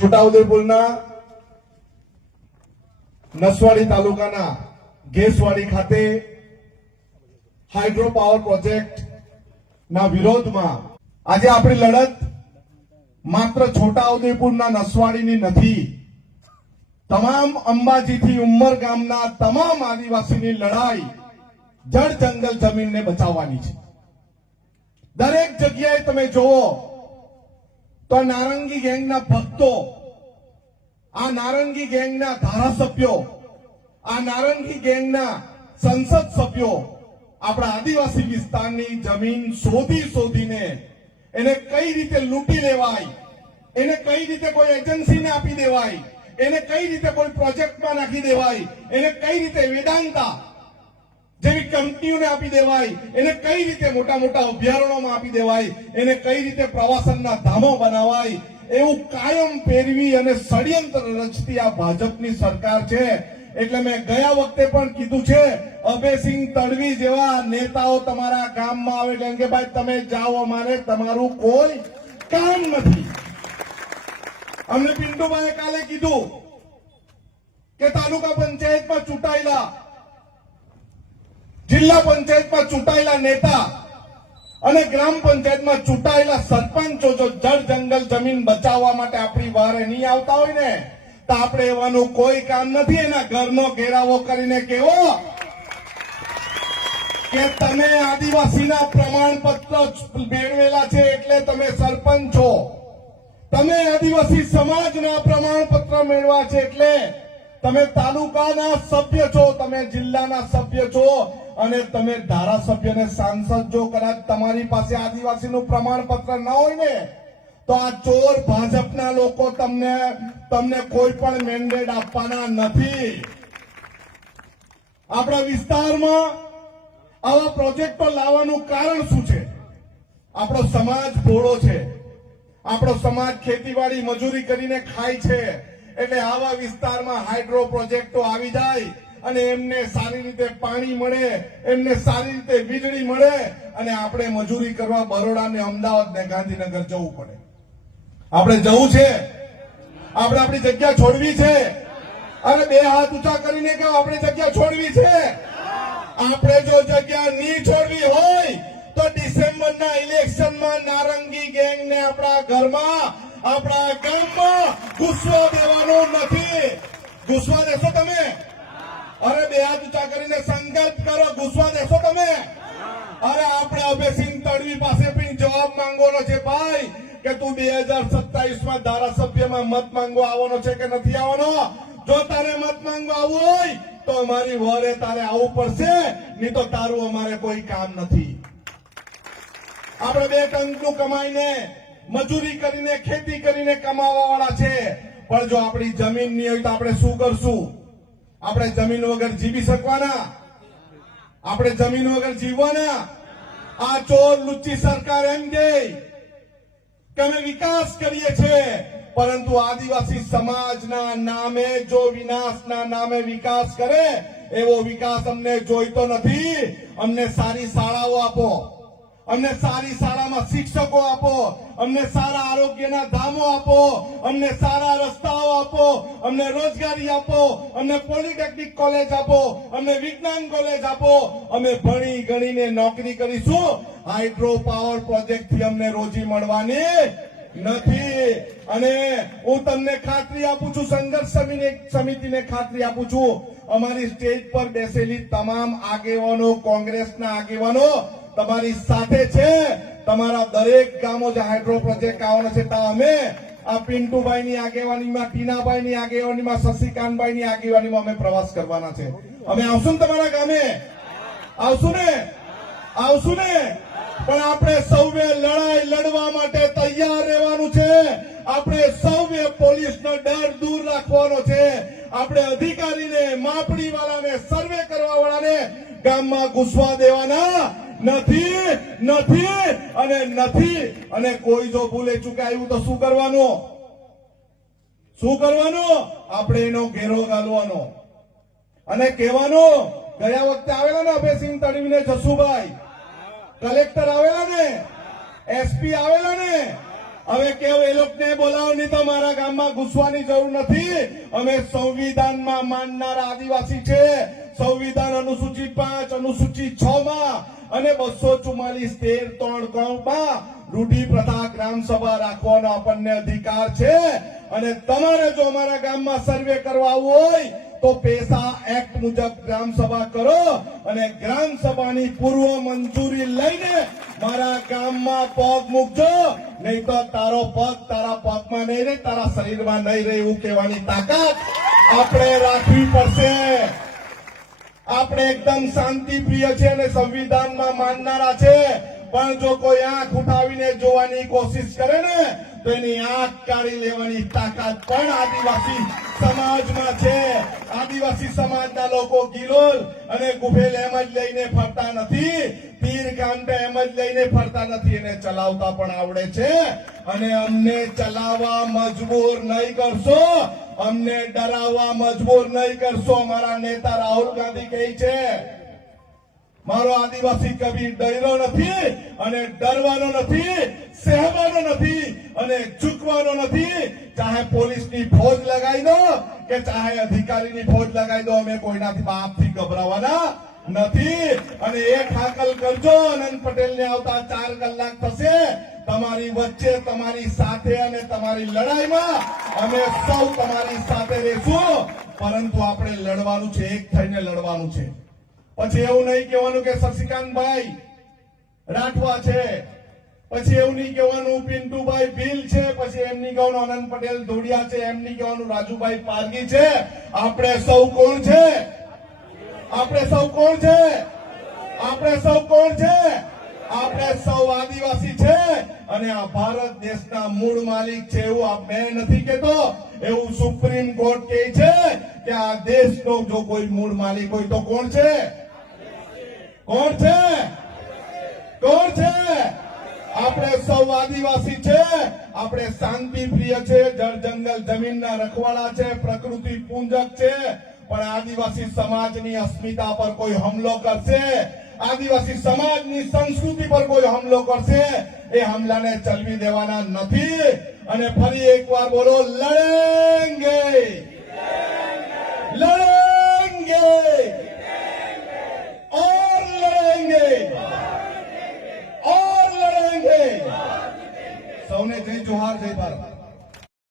છોટાઉદેપુરના નસવાડી તાલુકાના ગેસવાડી ખાતે hydro power project ના વિરોધમાં આજે આપણી લડત માત્ર છોટાઉદેપુરના નસવાડીની નથી, તમામ અંબાજીથી ઉમર ગામના તમામ આદિવાસીની લડાઈ જળ જંગલ જમીનને બચાવવાની છે। દરેક જગ્યાએ તમે જુઓ તો નારંગી ગેંગના ભક્તો, આ નારંગી ગેંગના ધારાસભ્યો, આ નારંગી ગેંગના સંસદ સભ્યો આપણા આદિવાસી વિસ્તારની જમીન શોધીને એને કઈ રીતે લૂંટી લેવાય, એને કઈ રીતે કોઈ એજન્સીને આપી દેવાય, એને કઈ રીતે કોઈ પ્રોજેક્ટમાં નાખી દેવાય, એને કઈ રીતે વેદાંતા જેવી કંપનીઓને આપી દેવાય, એને કઈ રીતે મોટા મોટા અભયારણ્યોમાં આપી દેવાય, એને કઈ રીતે પ્રવાસનના ધામો બનાવાય, એવું કાયમ પેરવી અને ષડયંત્ર રચતી આ ભાજપની સરકાર છે। એટલે મેં ગયા વખતે પણ કીધું છે, અભયસિંહ તડવી જેવા નેતાઓ તમારા ગામમાં આવે એટલે કે ભાઈ તમે જાઓ, અમારે તમારું કોઈ કામ નથી। અમને પિન્ટુભાઈએ કાલે કીધું કે તાલુકા પંચાયતમાં ચૂંટાયેલા, જિલ્લા પંચાયતમાં ચૂંટાયેલા નેતા અને ગ્રામ પંચાયતમાં ચૂંટાયેલા સરપંચો જો જળ જંગલ જમીન બચાવવા માટે આપણી વારે નહીં આવતા હોય ને તો આપણે એવાનું કોઈ કામ નથી। એના ઘરનો ઘેરાવો કરીને કેવો કે તમે આદિવાસીના પ્રમાણપત્ર મેળવેલા છે એટલે તમે સરપંચ છો, તમે આદિવાસી સમાજના પ્રમાણપત્ર મેળવ્યા છે એટલે તમે તાલુકાના સભ્ય છો, તમે જિલ્લાના સભ્ય છો અને તમે ધારાસભ્ય અને સાંસદ જો કદાચ તમારી પાસે આદિવાસીનું પ્રમાણપત્ર ન હોય ને તો આ ચોર ભાજપના લોકો તમને કોઈ પણ મેન્ડેટ આપવાના નથી। આપણા વિસ્તારમાં આવા પ્રોજેક્ટો લાવવાનું કારણ શું છે? આપણો સમાજ ભોળો છે, આપણો સમાજ ખેતીવાડી મજૂરી કરીને ખાય છે, એટલે આવા વિસ્તારમાં હાઇડ્રો પ્રોજેક્ટો આવી જાય અને એમને સારી રીતે પાણી મળે, એમને સારી રીતે વીજળી મળે અને આપણે મજૂરી કરવા બરોડા ને અમદાવાદ ને ગાંધીનગર જવું પડે। આપણે જવું છે, આપણે આપણી જગ્યા છોડવી છે। અરે બે હાથ ઊંચા કરીને કહો આપણે જગ્યા છોડવી છે। આપણે જો જગ્યા નહીં છોડવી હોય તો ડિસેમ્બરના ઇલેક્શનમાં નારંગી ગેંગને આપણા ઘરમાં, આપણા ગામમાં ઘૂસવા દેવાનું નથી। ઘૂસવા દેશો તમે? અરે બે હાથ ઊંચા કરીને સંકલ્પ કરો, ઘૂસવા દેશો તમે? અરે આપણે અભયસિંહ તડવી પાસે પણ જવાબ માંગવાનો છે ભાઈ કે તું 2027માં ધારાસભ્યમાં મત માંગવા આવવાનો છે કે નથી આવવાનો? જો તારે મત માંગવા આવવું હોય તો અમારી વરે તારે આવવું પડશે, નહીં તો તારું અમારે કોઈ કામ નથી। આપણે બે ટંકનું કમાઈને, મજૂરી કરીને, ખેતી કરીને કમાવા વાળા છે, પણ જો આપણી જમીન નહીં હોય તો આપણે શું કરશું? આપણે જમીન વગર જીવી શકવાના? આપણે જમીન વગર જીવવાના? આ ચોર લુચ્ચી સરકાર એમ કે અમે વિકાસ કરીએ છીએ, પરંતુ આદિવાસી સમાજના નામે જો વિનાશના નામે વિકાસ કરે એવો વિકાસ અમને જોઈતો નથી। અમને સારી શાળાઓ આપો, અમને સારી શાળામાં શિક્ષકો આપો, અમને સારા આરોગ્યના ધામો આપો, અમને સારા રસ્તાઓ આપો, અમને રોજગારી આપો, અમને પોલિટેકનિક કોલેજ આપો, અમને વિજ્ઞાન કોલેજ આપો, અમે ભણી ગણીને નોકરી કરીશું। હાઇડ્રો પાવર પ્રોજેક્ટ થી અમને રોજી મળવાની નથી। અને હું તમને ખાતરી આપું છું, સંઘર્ષ સમિતિને ખાતરી આપું છું, અમારી સ્ટેજ પર બેસેલી તમામ આગેવાનો, કોંગ્રેસના આગેવાનો તમારી સાથે છે। તમારા દરેક ગામો જે હાઇડ્રો પ્રોજેક્ટ આવવાનો છે ત્યાં અમે આ પિન્ટુભાઈની આગેવાનીમાં, ટીનાભાઈની આગેવાનીમાં, શશિકાંતભાઈની આગેવાનીમાં અમે પ્રવાસ કરવાના છે। અમે આવશું ને તમારા ગામે? આવશું ને? આવશું ને? પણ આપણે સૌએ લડાઈ લડવા માટે તૈયાર રહેવાનું છે। આપણે સૌએ પોલીસનો ડર દૂર રાખવાનો છે। આપણે અધિકારીને, માપણી વાળાને, સર્વે કરવા વાળાને ગામમાં ઘૂસવા દેવાના નથી। અને કોઈ જો ભૂલે ચૂકે આવ્યું તો શું કરવાનું? શું કરવાનું? આપણે એનો ઘેરો ગાલવાનો અને કહેવાનું, ગયા વખતે આવેલા ને અભયસિંહ તડવીને જસુભાઈ, કલેક્ટર આવેલા ને, એસપી આવેલા ને, હવે કેવું એ લોકોને બોલાવો નહીં તો મારા ગામમાં ઘૂસવાની જરૂર નથી. અમે સંવિધાનમાં માનનાર આદિવાસી છે. સંવિધાન અનુસૂચિ 5 અનુસૂચિ 6 માં અને 244(13)3 માં રૂઢી પ્રથા ગ્રામ સભા રાખવાનો આપણને અધિકાર છે. અને તમારે જો અમારા ગામમાં સર્વે કરવા આવવું હોય તો પેસા એક્ટ મુજબ ગ્રામ સભા કરો અને ગ્રામ સભાની પૂર્વ મંજૂરી લઈને મારા ગામમાં પગ મૂકજો. નહીં તો તારો પગ તારા પગમાં નહીં રહે, તારા શરીરમાં નહીં રહે એવું કહેવાની તાકાત આપણે રાખવી પડશે. આપણે એકદમ શાંતિ પ્રિય છે અને સંવિધાનમાં માનનારા છે. પણ જો કોઈ આંખ ઉઠાવીને જોવાની કોશિશ કરે ને તો એની આંખ કાઢી લેવાની તાકાત પણ આદિવાસી સમાજમાં છે. આદિવાસી સમાજના લોકો ગિલોલ અને ગુફેલ એમ જ લઈને ફરતા નથી, તીર કામઠા એમ જ લઈને ફરતા નથી, એને ચલાવતા પણ આવડે છે. અને અમને ચલાવવા મજબૂર નહીં કરશો, અમને ડરાવવા મજબૂર નહીં કરશો. અમારા નેતા રાહુલ ગાંધી કહે છે મારો આદિવાસી કભી ડર્યો નથી અને ડરવાનો નથી, સહેવાનો નથી અને ઝૂકવાનો નથી. ચાહે પોલીસની ફોજ લગાવી દો કે ચાહે અધિકારીની ફોજ લગાવી દો, અમે કોઈનાથી બાપથી ગભરાવાના નથી. અને એક હાકલ કરજો, આનંદ પટેલને આવતા 4 કલાક થશે તમારી વચ્ચે, તમારી સાથે અને તમારી લડાઈમાં અમે સૌ તમારી સાથે રહેશું. પરંતુ આપણે લડવાનું છે, એક થઈને લડવાનું છે. પછી એવું નહીં કહેવાનું કે શશિકાંતભાઈ રાઠવા છે, પછી એવું નહીં કહેવાનું પિન્ટુભાઈ ભીલ છે, પછી એમ નહીં કહેવાનું આનંદ પટેલ ધોડિયા છે, એમ નહીં કહેવાનું રાજુભાઈ પારગી છે. આપણે સૌ કોણ છે? આપણે સૌ કોણ છે? આપણે સૌ કોણ છે? આપણે સૌ આદિવાસી છે. અને આ ભારત દેશના મૂળ માલિક છે એવું મેં નથી કહેતો, એવું સુપ્રીમ કોર્ટ કહે છે કે આ દેશનો જો કોઈ મૂળ માલિક હોય તો કોણ છે? કોણ છે? કોણ છે? આપણે સૌ આદિવાસી છે. આપણે શાંતિ પ્રિય છે, જળ જંગલ જમીનના રખવાળા છે, પ્રકૃતિ પૂજક છે. પણ આદિવાસી સમાજની અસ્મિતા પર કોઈ હુમલો કરશે, આદિવાસી સમાજની સંસ્કૃતિ પર કોઈ હુમલો કરશે, એ હુમલાને ચલવી દેવાના નથી. અને ફરી એકવાર બોલો, લડેંગે.